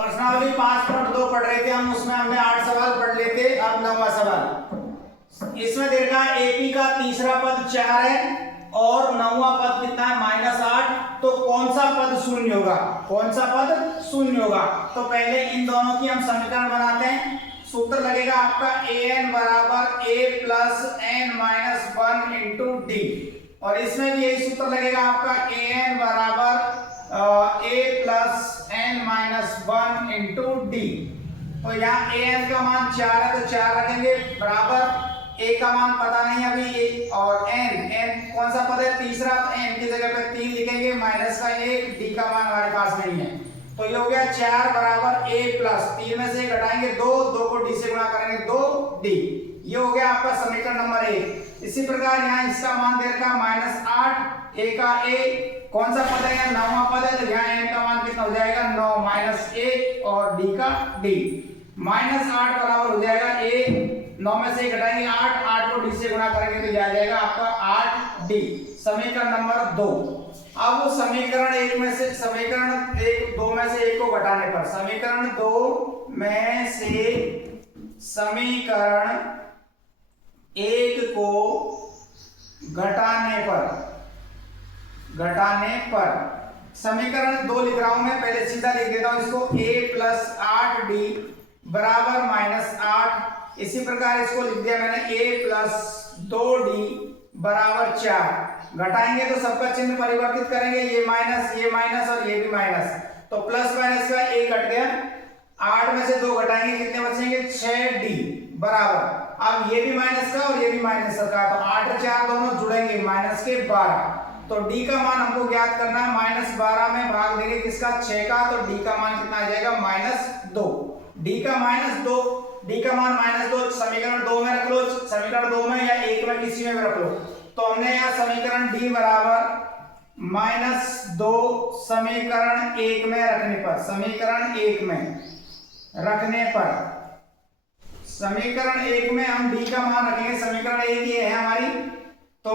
प्रश्नावली 5.2 पढ़ रहे थे हम, उसमें हमने 8 सवाल पढ़ लेते। अब 9वां सवाल। इसमें देखा एपी का तीसरा पद 4 है और 9वां पद कितना है -8। तो कौन सा पद शून्य होगा? कौन सा पद शून्य होगा? तो पहले इन दोनों की हम समीकरण बनाते हैं। सूत्र लगेगा आपका an बराबर a plus n minus 1 into D, और इसमें भी यही सूत्र लगेगा आपका an बराबर a plus n minus 1 into D. तो यहाँ an का मान 4 है तो 4 रखेंगे बराबर, a का मान पता नहीं अभी a, और n कौन सा पद है? तीसरा, तो n की जगह पे 3 लिखेंगे, माइनस का 1, d का मान हमारे पास नहीं है। तो ये हो गया 4 बराबर a प्लस 3 में से घटाएंगे 2, 2 को d से गुणा करेंगे 2d। ये हो गया आपका समीकरण नंबर 1। इसी प्रकार यहाँ इसका मान दे रखा -8, a का a कौन सा पद है? यहाँ 9वां पद है, तो यहाँ n का मान कितना हो जाएगा? 9 माइनस 1 और d का d। -8 बराबर हो जाएगा a, 9 में से घटाएंगे 8, 8 को d से गुणा करेंगे तो ये आ जाएगा आपका 8d। समीकरण नंबर 2। अब समीकरण 1 में से समीकरण 1 2 में से 1 को घटाने पर, समीकरण 2 में से समीकरण 1 को घटाने पर समीकरण 2 लिख रहा हूं मैं, पहले सीधा लिख देता हूं इसको, a प्लस 8d बराबर -8। इसी प्रकार इसको लिख दिया मैंने a प्लस 2d बराबर 4। घटाएंगे तो सबका चिन्ह परिवर्तित करेंगे, ये माइनस और ये भी माइनस, तो प्लस माइनस का 1 कट गया। 8 में से 2 घटाएंगे, कितने बचेंगे? 6d बराबर, अब ये भी माइनस का और ये भी माइनस का, तो 8 और 4 दोनों जुड़ेंगे, माइनस के 12। तो d का मान हमको ज्ञात करना है, -12 में भाग देंगे किसका? 6 का, तो d का मान कितना आ जाएगा? -2। d का -2, d का मान -2 समीकरण 2 में रख लो, समीकरण 2 में या 1 में किसी में भी रख लो। तो हमने यहाँ समीकरण d बराबर -2 समीकरण 1 में रखने पर, समीकरण 1 में रखने पर, समीकरण 1 में हम d का मान रखेंगे, समीकरण 1 ये है हमारी, तो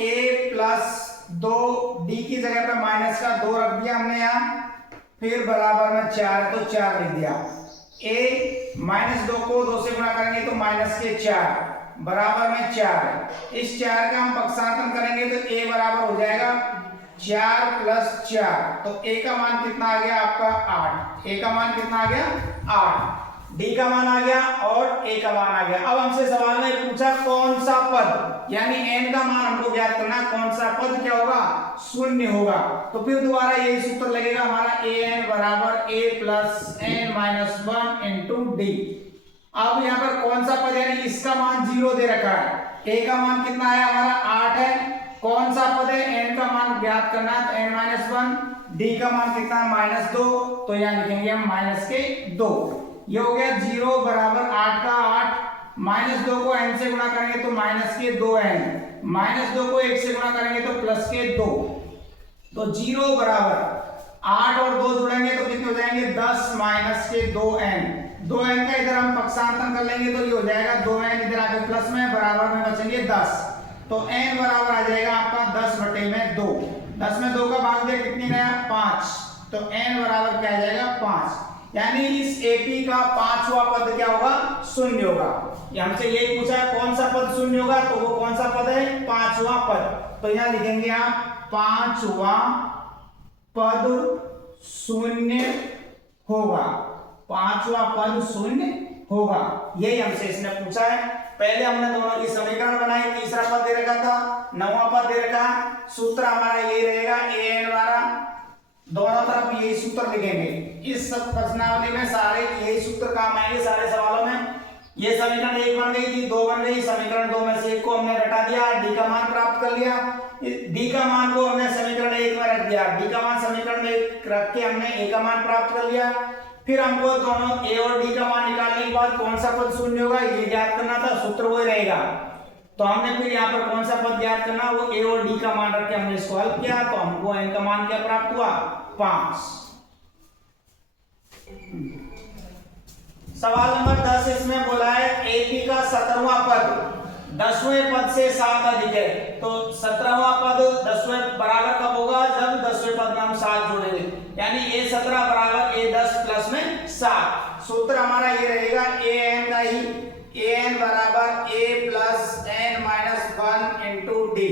a प्लस 2d की जगह पे माइनस का 2 रख दिया हमने यहाँ, फिर बराबर में 4 तो 4 लिख दिया। a -2 को 2 से गुणा करेंगे तो माइनस के 4 बराबर में 4। इस 4 का हम पक्षांतरण करेंगे तो a बराबर हो जाएगा 4 प्लस 4, तो a का मान कितना आ गया आपका? 8। a का मान कितना आ गया? 8। d का मान आ गया और a का मान आ गया। अब हमसे सवाल ने पूछा कौन सा पद, यानी n का मान हमको ज्ञात करना, कौन सा पद क्या होगा? शून्य होगा। तो फिर दोबारा यही सूत्र लगेगा हमारा, an बराबर a plus n minus 1 into D. अब यहाँ पर कौन सा पद, यानी इसका मान 0 दे रखा है, a का मान कितना है हमारा? 8 है। कौन सा पद है? n का मान ज्ञात करना है, तो n माइनस 1, d का मान कितना है? -2, तो यहाँ लिखेंगे हम माइनस के 2। ये हो गया 0 बराबर 8 का 8, -2 को n से गुणा करेंगे तो माइनस के 2n, -2 को 1 से गुणा करेंगे तो प्लस के 2, तो 0 बराबर 8 और 2 जुड़ेंगे तो कितने हो जाएंगे? 10 माइनस के 2n। 2n का इधर हम पक्षांतरण कर लेंगे तो ये हो जाएगा 2n इधर आके प्लस में, बराबर में बचेंगे 10, तो n बराबर आ जाएगा आपका 10/2। 10 में 2 का भाग दिया, कितनी गया? 5, तो n बराबर क्या आ जाएगा? 5। यानी इस AP का 5वां पद क्या होगा? शून्य होगा। हमसे यही पूछा है कौन सा पद शून्य होगा, तो वो कौन सा पद है? 5वां पद। तो यहाँ लिखेंगे आप 5वां पद शून्य होगा, 5वां पद शून्य होगा। यही हमसे इसने पूछा है। पहले हमने दोनों की समीकरण बनाई, तीसरा पद दे रखा था, 9वां पद दे रखा, सूत्र हमारा ये रहेगा an वाला, दोनों तरफ यही सूत्र लिखेंगे। इस सब प्रश्नावली में सारे यही सूत्र काम आएंगे, सारे सवालों में। ये समीकरण 1 बन गई थी, 2 बन गई, समीकरण 2 में से 1 को हमने घटा दिया, d का मान प्राप्त कर लिया, d का मान को हमने समीकरण 1 में रख दिया, d का मान समीकरण में रख के हमने a का मान प्राप्त कर लिया। फिर हमको दोनों a और d का मान निकालने के बाद कौन सा पद शून्य होगा ये ज्ञात करना था, सूत्र वही रहेगा। तो हमने फिर यहाँ पर कौन सा पद ज्ञात करना, वो a और d का मान रख के हमने इसको हल किया, तो हमको n का मान क्या प्राप्त हुआ? 5। सवाल नंबर 10 इसमें बोला है एपी का 17वां पद 10वें पद से 7 अधिक है। तो 17वां पद 10वें बराबर कब होगा? जब 10वें पद में हम 7 जोड़ेंगे, यानी a17 बराबर a10 प्लस में 7। सूत्र हमारा ये रहेगा ए एन का ही, ए एन बराबर A plus N minus 1 into D.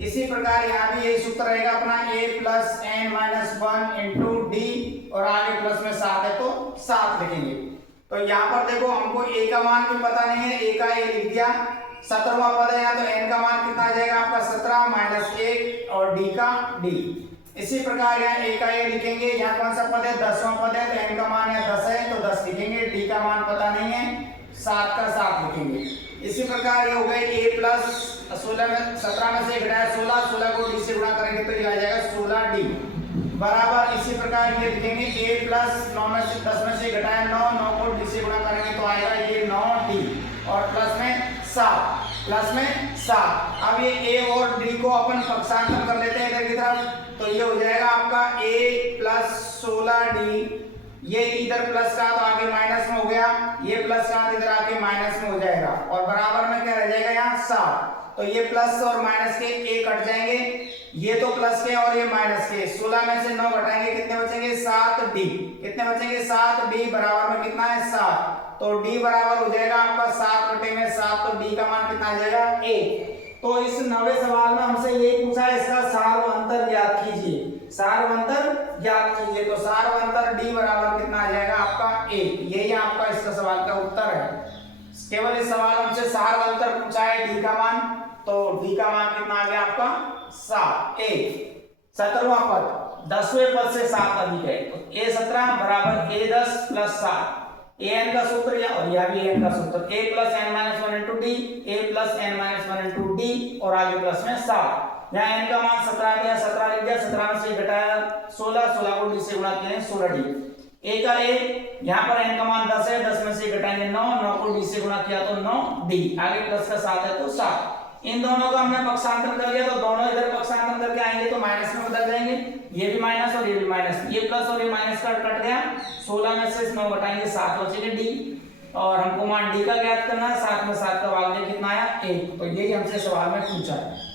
इसी प्रकार यहाँ भी यही सूत्र रहेगा अपना, A plus N minus 1 into D, और आगे प्लस में 7 है तो 7 लिखेंगे। तो यहाँ पर देखो हमको ए का मान भी पता नहीं है, ए का ए लिख दिया, 17वां पद है यहाँ, तो एन का मान कितना आ जाएगा आपका 17 माइनस 1 और डी का डी। इसी प्रकार यहाँ ए का ए लिखेंगे, यहाँ कौन सा पद है 10वां पद है, तो एन का मान यहाँ 10 है तो 10 लिखेंगे, डी का मान पता नहीं है 7 का 7 लिखेंगे। इसी प्रकार ये हो गए ए प्लस 16 में 17 में से घटाया 16, 16 को डी से गुणा करेंगे तो ये आ जाएगा 16 डी बराबर। इसी प्रकार ये लिखेंगे ए प्लस 9 में से 10 में से घटाया 9, 9 को डी से गुणा करेंगे तो आएगा ये 9 डी और प्लस में 7, प्लस में 7। अब ये ए और डी को अपन पक्षांतर कर लेते हैं इधर की तरफ, तो ये हो जाएगा आपका a प्लस 16d, ये इधर प्लस का तो आगे माइनस में हो गया, ये प्लस का इधर आके माइनस में हो जाएगा, और बराबर में क्या रह जाएगा यहाँ 7। तो ये प्लस और माइनस के a कट जाएंगे, ये तो प्लस के और ये माइनस के, 16 में से 9 घटाएंगे कितने बचेंगे 7d, कितने बचेंगे 7d बराबर में कितना है 7, तो d बराबर हो जाएगा आपका 7 बटे में 7, तो d का मान कितना आ जाएगा 1। तो इस 9वें सवाल में हमसे ये पूछा है इसका सारवंतर ज्ञात कीजिए, सारवंतर ज्ञात कीजिए, तो सारवंतर d बराबर कितना आ जाएगा आपका 1। यही आपका इसका सवाल का उत्तर है। केवल इस सवाल हमसे सारवंतर पूछा है d का मान, तो d का मान कितना आ गया आपका 7। 17वां पद 10वें पद से 7 अधिक है, तो a17 बराबर a10 प्लस 7, an का सूत्र या और यह भी an का सूत्र, a plus N minus 1 into D, a plus N minus 1 into D और आगे प्लस में 7। यहाँ n का मान 17 दिया, 17 लिख दिया, 17 में से घटाया 16, 16 को डी से गुणा किया 16d। a का a, यहाँ पर n का मान 10 है, 10 में से घटाएंगे 9, 9 को डी से गुणा किया तो 9d, आगे प्लस का 7 है तो 7। इन दोनों का हमने पक्षांतर कर लिया, तो दोनों इधर पक्षांतर करके आएंगे तो माइनस में बदल जाएंगे, ये भी माइनस और ये भी माइनस, ये प्लस और ये माइनस का कट गया, 16 में से 9 घटाएंगे 7 बचेगा डी, और हमको मान डी का ज्ञात करना है, 7 में 7 का भाग दे कितना आया 1। तो यही हमसे सवाल में पूछा है।